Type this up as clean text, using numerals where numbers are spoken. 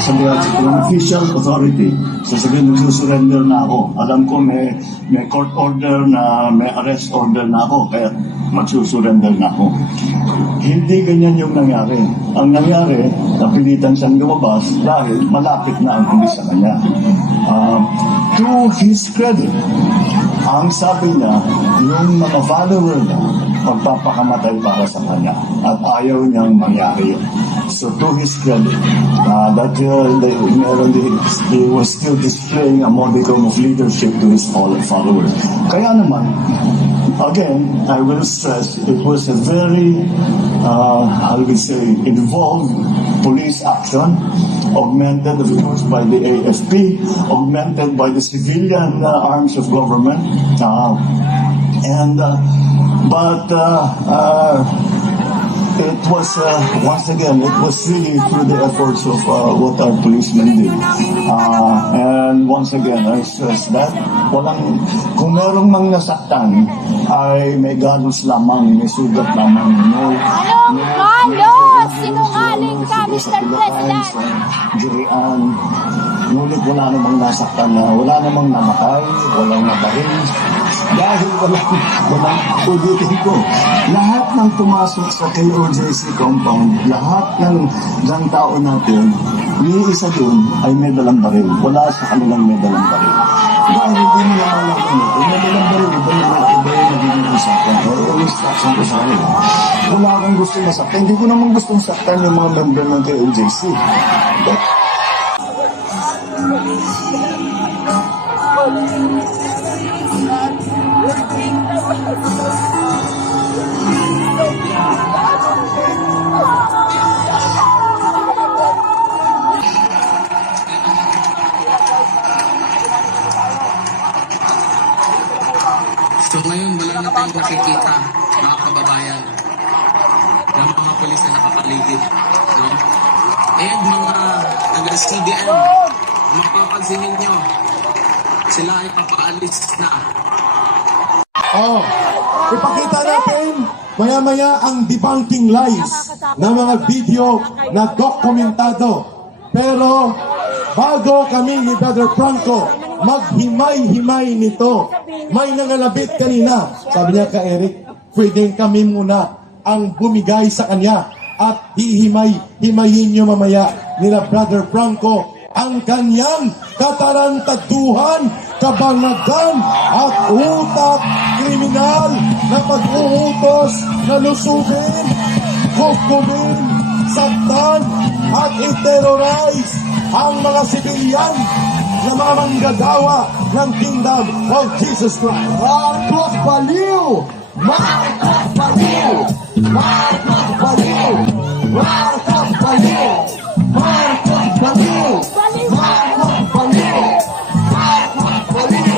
sabihan ng official authority. So sabihin, magsusurrender na ako. Alam ko may court order na, may arrest order na ako, kaya magsusurrender na ako. Hindi ganyan yung nangyari. Ang nangyari, napilitan siyang lumabas dahil malapit na ang pulis sa kanya. To his credit, ang sabi niya, yung mga follower niya, magpapakamatay para sa kanya. At ayaw niyang mangyari yun. So to his credit, he was still displaying a modicum of leadership to his followers. Kaya naman, again, I will stress, it was a very, involved police action, augmented, of course, by the AFP, augmented by the civilian arms of government, it was, once again, it was really through the efforts of what our policemen did. And once again, I stress that kung merong mang nasaktan, ay may galos lamang, may sugat lamang. Sinungaling ka, Mr. President! Girian. Ngunit wala namang nasaktan na, wala namang namatay, walang nabaril. Dahil walang ulitin ko. Lahat ng pumasok sa KOJC compound, lahat ng tao natin, yung isa dun ay may dalang baril. Wala sa kanilang may dalang baril. Dahil hindi mo naman alam ito, may dalang baril, iba yung nagiging usapan. O instruction ko sa kanila. Wala akong gusto masaktan. Hindi ko naman gustong saktan yung mga member ng KOJC. So ngayon, wala na tayong nakikita, mga kababayan, ng mga polis na nakapaligid. No? And mga taga-CBN, mapapansin ninyo, sila ay papaalis na. Ipakita natin maya-maya ang debunking lies na mga video na dokumentado. Pero bago kami ni Brother Franco maghimay-himay nito, may nangalabit kanina. Sabi niya ka Eric, pwedeng kami muna ang bumigay sa kanya at hihimayin nyo mamaya nila Brother Franco ang kanyang katarantaduhan, kabanagan at utak kriminal na pag-uutos na lusubin, kukumin, saktan at i-terrorize ang mga sibilyan na mga manggagawa ng Kingdom of Jesus Christ. Marcos Baliw! Marcos Baliw! Marcos Baliw!